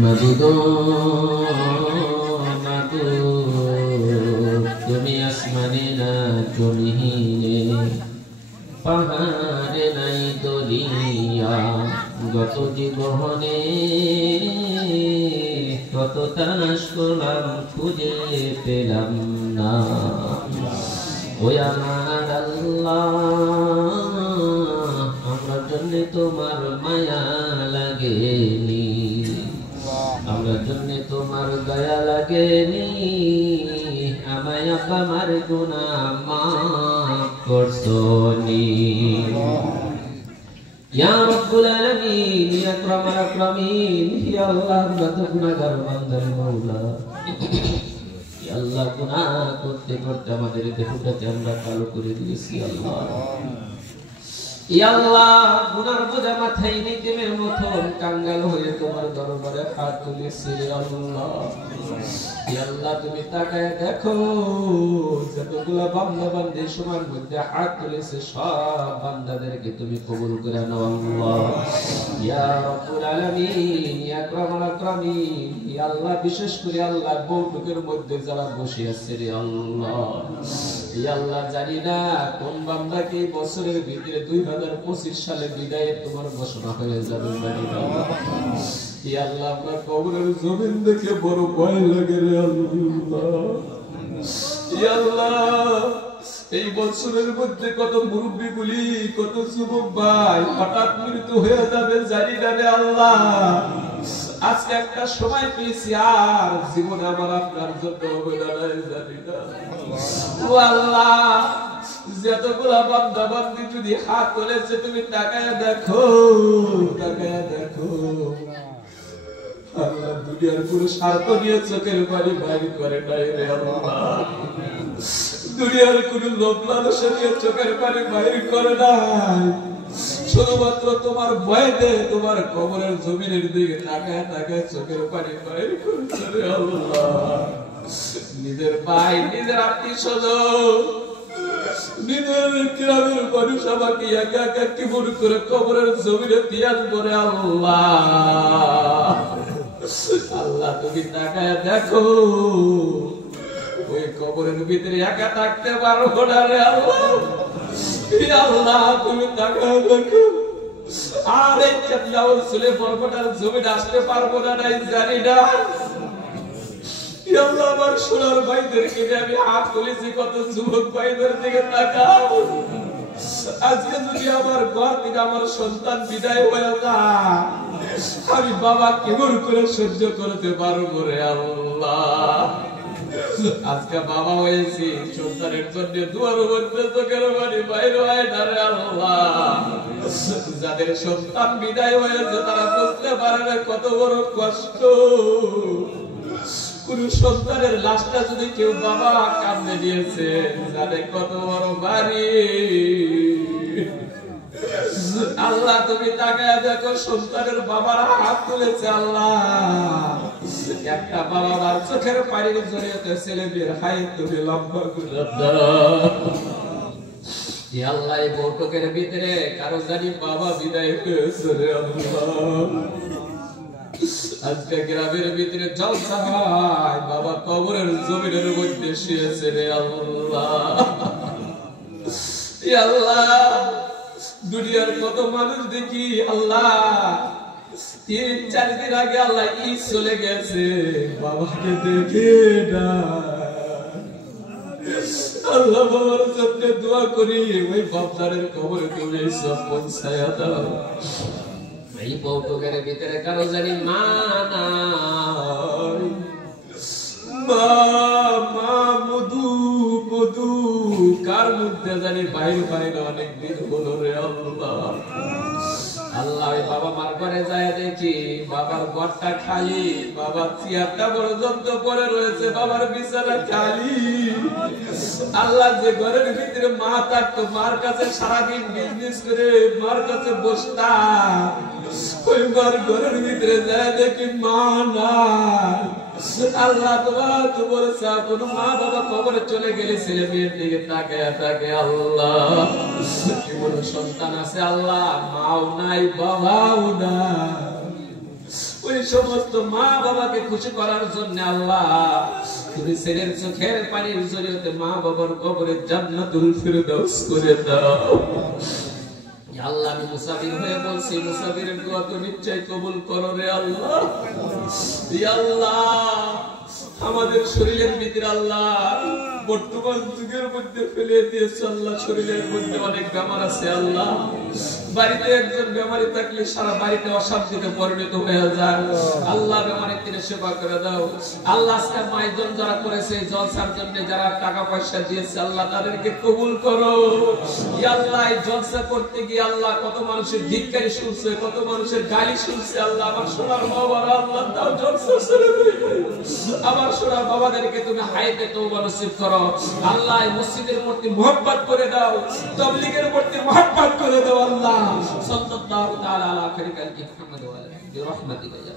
মাবুদো মাবুদ তুমি আসমানে না জমিনে পাহাড়ে নাই দরিয়া গত জীবনে কত তালাশ করলাম খুঁজে পেলাম না ওই আমার আল্লাহ আমার জন্য তোমার মায়া লাগেনি আমার জন্য তোমার দয়া লাগেনি আমায় আমার গুনাহ মাফ করছনি ইয়া রাব্বুল আলামিন ইয়া আকরামাল আকরামিন ইয়া আল্লাহ আমরা তো গুনাহগার বান্দার মাওলা ইয়া আল্লাহ গুনাহ করতে করতে আমাদের দেহটাকে আমরা কালো করে দিয়েছি আল্লাহ ইয়া আল্লাহ গুনার বোঝা মাথায় নিতেমের মতন কাঙ্গাল হয়ে তোমার দরবারে হাত তুলেছি আল্লাহ ইয়া আল্লাহ তুমি তাকায় দেখো যতগুলা বান্দা বান্দী সবার মধ্যে হাত তুলেছে সব বান্দাদেরকে তুমি কবুল করে নাও আল্লাহ ইয়া রাব্বুল আলামিন ইয়া আকরামাল আকরামিন ইয়া আল্লাহ বিশেষ করে আল্লাহ বউটুকের মধ্যে যারা বসে আছে রে আল্লাহ ইয়া আল্লাহ জানি না কোন বান্দাকে বছরের ভিতরে 2025 সালে বিদায়ে তোমার ঘোষণা হয়ে যাবে জানি না ইয়া আল্লাহ আমরা কবরের জমিন দেখে বড় ভয় লাগে রে আল্লাহ ইয়া আল্লাহ এই বছরের মধ্যে কত মুরব্বিগুলি কত যুবক ভাই হঠাৎ মৃত্যু হয়ে যাবে জানি না রে আল্লাহ আজকে একটা সময় পেয়েছি আর জীবনে আমার আপনার জন্য হবে না জানি না ও আল্লাহ যতগুলা বান্দা বান্দি যদি হাত তুলেছে তুমি তাকায় দেখো আল্লাহ দুনিয়ার কোনো স্বার্থ নিয়ে চোখের পানি বাইর করে নাই রে আল্লাহ দুনিয়ার কোনো লোভ লালসা নিয়ে চোখের পানি বাইর করে নাই শুধুমাত্র তোমার ভয়তে তোমার কবরের জমিনের দিকে তাকায় চোখের পানি বাইর করেছে রে আল্লাহ নিজের ভাই নিজের আত্মীয় স্বজন নিজের গ্রামের মানুষ আমাকে একা একা কেমন করে কবরের জমিনে পিয়াজ করে আল্লাহ আল্লাহ তুমি তাকায় দেখো ওই কবরের ভিতরে একা থাকতে পারবো না রে আল্লাহ আল্লাহ তুমি তাকায় দেখো আর এই চাঁদলাউর চুলে বরকটার জমিনে আসতে পারবো না নাই জানি না আল্লাহ আমার সোনার ভাইদেরকে আমি হাত তুলেছি কত যুবক ভাইদের দিকে তাকাও আজকে যদি আমার ঘর থেকে আমার সন্তান বিদায় হয়ে যায় আমি বাবা কেমন করে সহ্য করতে পারবো রে আল্লাহ আজকে বাবা হয়েছি সন্তানের জন্য দুয়ার মধ্যে চোখের পানি বাইরে হয় না রে আল্লাহ যাদের সন্তান বিদায় হয়েছে তারা বুঝতে পারে না কত বড় কষ্ট কোন সন্তানের লাশটা যদি কেউ বাবা কাঁদে দিয়েছে জানে কত বড় বাড়ি আল্লাহ তুমি তাকায় দেখো সন্তানের বাবারা হাত তুলেছে আল্লাহ একটা বাবা মার চোখের পানির জড়িয়ে ছেলে মেয়ের হাই তুমি লম্বা করে আল্লাহ এই বৈঠকের ভিতরে কারো জানি বাবা বিদায় হয়েছে রে আল্লাহ আজকে গ্রামের ভিতরে জলসা হয় বাবা কবরের জমিনের মধ্যে শুয়েছে রে আল্লাহ আল্লাহ দুনিয়ার কত মানুষ দেখি আল্লাহ 3-4 দিন আগে আল্লাহ চলে গেছে বাবাকে দেখে না আল্লাহ বাবার জন্য দোয়া করি ওই বাপদারের কবরে তুমি সব পৌঁছায়া দাও এই বৌঠকের ভিতরে কারো জানি মা নাই মা মধু কার মধ্যে জানি বাইরে অনেকদিন হলো রে আল্লাহ আল্লাহ বাবা মার ঘরে যায় দেখি বাবার ঘরটা খালি বাবার চেয়ারটা পর্যন্ত পড়ে রয়েছে বাবার বিছানা খালি আল্লাহ যে ঘরের ভিতরে মা থাকতো মার কাছে সারাদিন বিজনেস করে মার কাছে বসতাম ওই মার ঘরের ভিতরে যায় দেখি মা নাই আল্লাহ তোমার কোন মা বাবা কবরে চলে গেলে ছেলে মেয়ের দিকে তাকায় আল্লাহ কোন সন্তান আছে আল্লাহ মাও নাই বাবাও নাই সমস্ত মা বাবাকে খুশি করার জন্য আল্লাহ তুমি ছেলের চোখের পানির জরিয়তে মা বাবার কবরে জান্নাতুল ফিরদাউস করে দাও। আল্লাহ আমি মুসাফির হয়ে বলছি, মুসাফিরের দোয়া তো নিশ্চয় কবুল করো রে আল্লাহ। ইয়া আল্লাহ আমাদের শরীরের ভিতরে আল্লাহ বর্তমান যুগের মধ্যে ফেলে দিয়েছে আল্লাহ, শরীরের মধ্যে অনেক বেমার আছে আল্লাহ। বাড়িতে একজন বেমারি থাকলে সারা বাড়িতে অশান্তিতে পরিণত হয়ে যায় আল্লাহ, বেমারের দিনে সেবা করে দাও আল্লাহ। আজকে মাইজন যারা করেছে জলসার জন্য, যারা টাকা পয়সা দিয়েছে আল্লাহ তাদেরকে কবুল করো। ইয়া আল্লাহ এই জলসা করতে গিয়ে আল্লাহ কত মানুষের ধিক্কারি শুনছে, কত মানুষের গালি শুনছে আল্লাহ। আমার সোনার বাবারা আল্লাহ তাও জলসা ছেড়ে দিও। আমার সোনার বাবাদেরকে তুমি হায়াতে তওবা নসিব করো আল্লাহ। এই মসজিদের প্রতি মুহাব্বত করে দাও, তাবলীগের প্রতি মুহাব্বত করে দাও আল্লাহ। সাল্লাল্লাহু তাআলা আলা খায়রি খালকি মুহাম্মদ ওয়া আলা আলিহি ওয়া রাহমাতিকা ইয়া